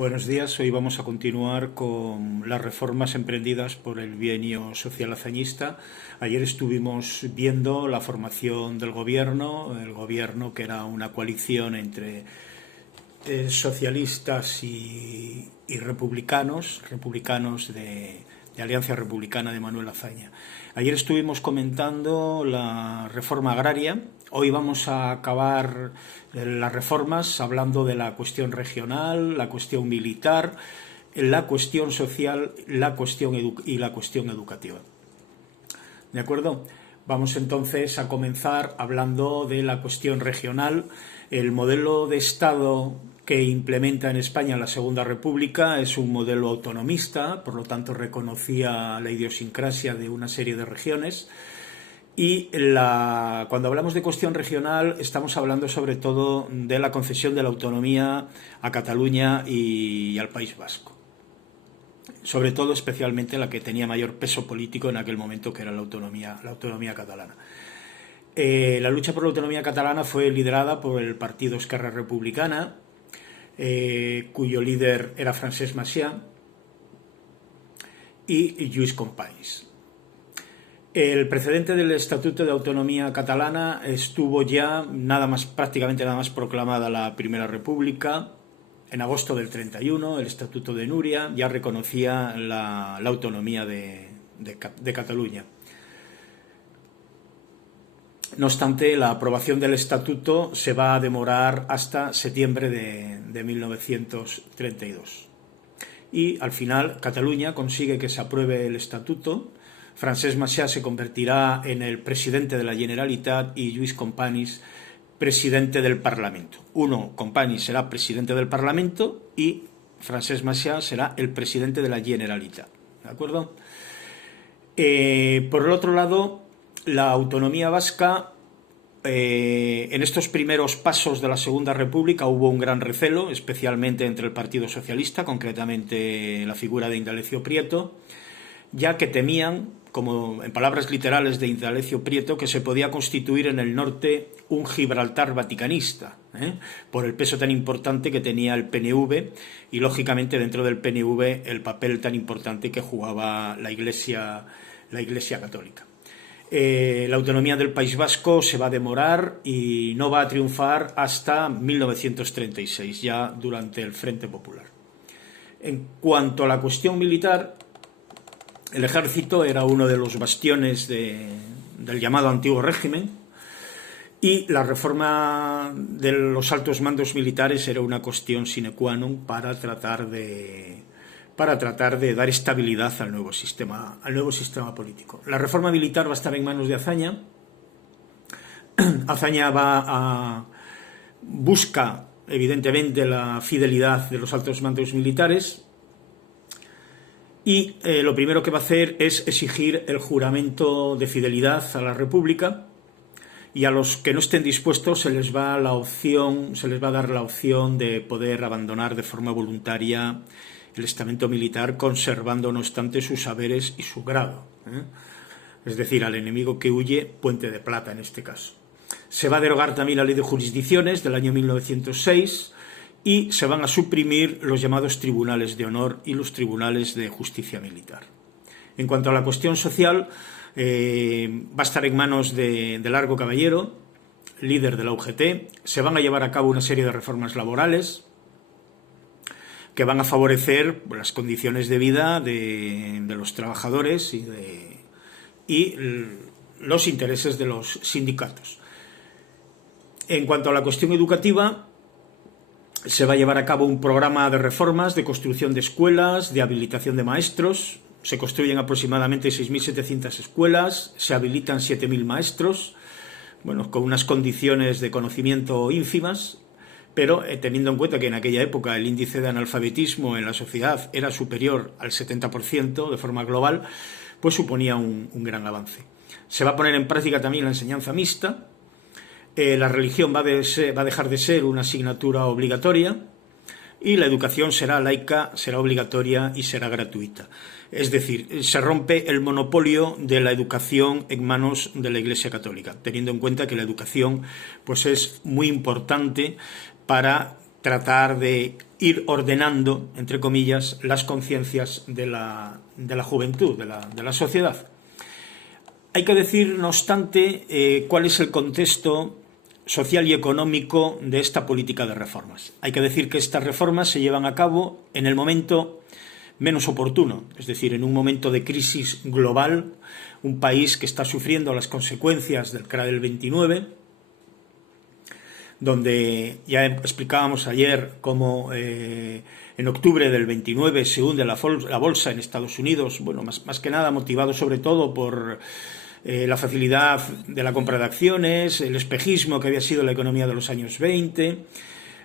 Buenos días, hoy vamos a continuar con las reformas emprendidas por el bienio social hazañista. Ayer estuvimos viendo la formación del gobierno, el gobierno que era una coalición entre socialistas y republicanos de Alianza Republicana de Manuel Azaña. Ayer estuvimos comentando la reforma agraria. Hoy vamos a acabar las reformas hablando de la cuestión regional, la cuestión militar, la cuestión social, la cuestión educativa. ¿De acuerdo? Vamos entonces a comenzar hablando de la cuestión regional. El modelo de Estado que implementa en España la Segunda República es un modelo autonomista, por lo tanto reconocía la idiosincrasia de una serie de regiones. Y cuando hablamos de cuestión regional estamos hablando sobre todo de la concesión de la autonomía a Cataluña y al País Vasco. Sobre todo, especialmente la que tenía mayor peso político en aquel momento, que era la autonomía catalana. La lucha por la autonomía catalana fue liderada por el partido Esquerra Republicana, cuyo líder era Francesc Macià y Lluís Companys. El precedente del Estatuto de Autonomía Catalana estuvo ya prácticamente nada más proclamada la Primera República. En agosto del 31, el Estatuto de Núria ya reconocía la autonomía de Cataluña. No obstante, la aprobación del Estatuto se va a demorar hasta septiembre de 1932. Y al final Cataluña consigue que se apruebe el Estatuto. Francesc Macià se convertirá en el presidente de la Generalitat y Lluís Companys presidente del Parlamento. Companys será presidente del Parlamento y Francesc Macià será el presidente de la Generalitat. ¿De acuerdo? Por el otro lado, la autonomía vasca, en estos primeros pasos de la Segunda República hubo un gran recelo, especialmente entre el Partido Socialista, concretamente la figura de Indalecio Prieto, ya que temían, como en palabras literales de Indalecio Prieto, que se podía constituir en el norte un Gibraltar vaticanista, por el peso tan importante que tenía el PNV y, lógicamente, dentro del PNV el papel tan importante que jugaba la Iglesia católica. La autonomía del País Vasco se va a demorar y no va a triunfar hasta 1936, ya durante el Frente Popular. En cuanto a la cuestión militar, el ejército era uno de los bastiones del llamado antiguo régimen y la reforma de los altos mandos militares era una cuestión sine qua non para tratar de dar estabilidad al nuevo sistema político. La reforma militar va a estar en manos de Azaña. Azaña busca, evidentemente, la fidelidad de los altos mandos militares. Y lo primero que va a hacer es exigir el juramento de fidelidad a la República, y a los que no estén dispuestos se les va a dar la opción de poder abandonar de forma voluntaria el estamento militar, conservando no obstante sus saberes y su grado. Es decir, al enemigo que huye, puente de plata en este caso. Se va a derogar también la Ley de Jurisdicciones del año 1906, y se van a suprimir los llamados tribunales de honor y los tribunales de justicia militar. En cuanto a la cuestión social, va a estar en manos de Largo Caballero, líder de la UGT. Se van a llevar a cabo una serie de reformas laborales que van a favorecer las condiciones de vida de los trabajadores y los intereses de los sindicatos. En cuanto a la cuestión educativa, se va a llevar a cabo un programa de reformas, de construcción de escuelas, de habilitación de maestros. Se construyen aproximadamente 6.700 escuelas, se habilitan 7.000 maestros, con unas condiciones de conocimiento ínfimas, pero teniendo en cuenta que en aquella época el índice de analfabetismo en la sociedad era superior al 70% de forma global, pues suponía un gran avance. Se va a poner en práctica también la enseñanza mixta. La religión va a dejar de ser una asignatura obligatoria y la educación será laica, será obligatoria y será gratuita. Es decir, se rompe el monopolio de la educación en manos de la Iglesia Católica, teniendo en cuenta que la educación pues es muy importante para tratar de ir ordenando, entre comillas, las conciencias de la juventud, de la sociedad. Hay que decir, no obstante, cuál es el contexto social y económico de esta política de reformas. Hay que decir que estas reformas se llevan a cabo en el momento menos oportuno, es decir, en un momento de crisis global, un país que está sufriendo las consecuencias del crack del 29, donde ya explicábamos ayer cómo en octubre del 29 se hunde la bolsa en Estados Unidos, bueno, más que nada motivado sobre todo por la facilidad de la compra de acciones, el espejismo que había sido la economía de los años 20.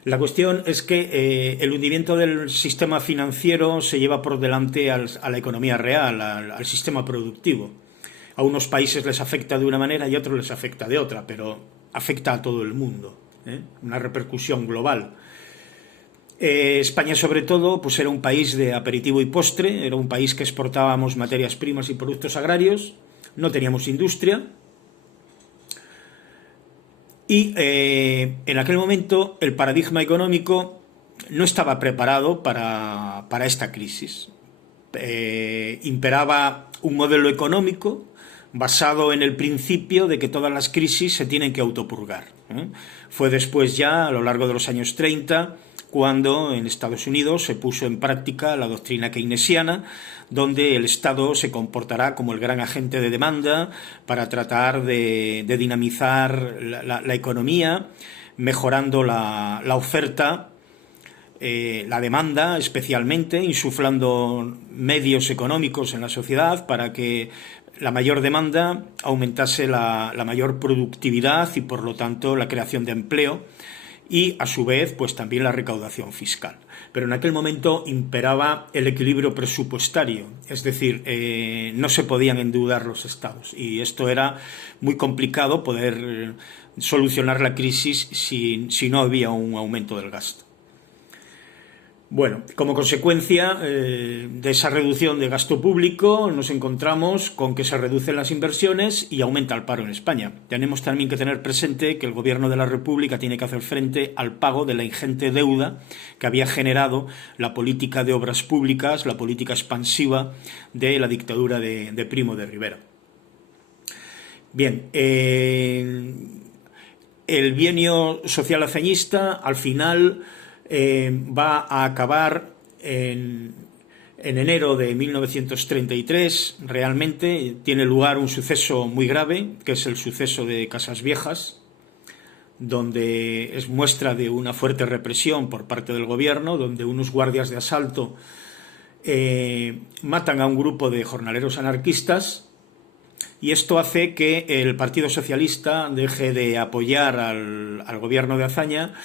La cuestión es que el hundimiento del sistema financiero se lleva por delante a la economía real, al sistema productivo. A unos países les afecta de una manera y a otros les afecta de otra, pero afecta a todo el mundo, una repercusión global. España, sobre todo, pues era un país de aperitivo y postre, era un país que exportábamos materias primas y productos agrarios, no teníamos industria y en aquel momento el paradigma económico no estaba preparado para esta crisis. Imperaba un modelo económico basado en el principio de que todas las crisis se tienen que autopurgar. Fue después ya, a lo largo de los años 30, cuando en Estados Unidos se puso en práctica la doctrina keynesiana, donde el Estado se comportará como el gran agente de demanda para tratar de dinamizar la economía, mejorando la oferta, la demanda especialmente, insuflando medios económicos en la sociedad para que la mayor demanda aumentase la mayor productividad y, por lo tanto, la creación de empleo y, a su vez, pues también la recaudación fiscal. Pero en aquel momento imperaba el equilibrio presupuestario, es decir, no se podían endeudar los estados y esto era muy complicado poder solucionar la crisis si no había un aumento del gasto. Bueno, como consecuencia de esa reducción de gasto público nos encontramos con que se reducen las inversiones y aumenta el paro en España. Tenemos también que tener presente que el Gobierno de la República tiene que hacer frente al pago de la ingente deuda que había generado la política de obras públicas, la política expansiva de la dictadura de Primo de Rivera. Bien, el bienio social hazañista al final va a acabar en enero de 1933. Realmente tiene lugar un suceso muy grave, que es el suceso de Casas Viejas, donde es muestra de una fuerte represión por parte del gobierno, donde unos guardias de asalto matan a un grupo de jornaleros anarquistas, y esto hace que el Partido Socialista deje de apoyar al gobierno de Azaña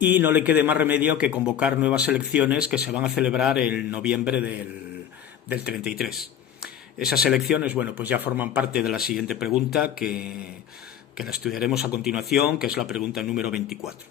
y no le quede más remedio que convocar nuevas elecciones que se van a celebrar en noviembre del 33. Esas elecciones, bueno, pues ya forman parte de la siguiente pregunta que la estudiaremos a continuación, que es la pregunta número 24.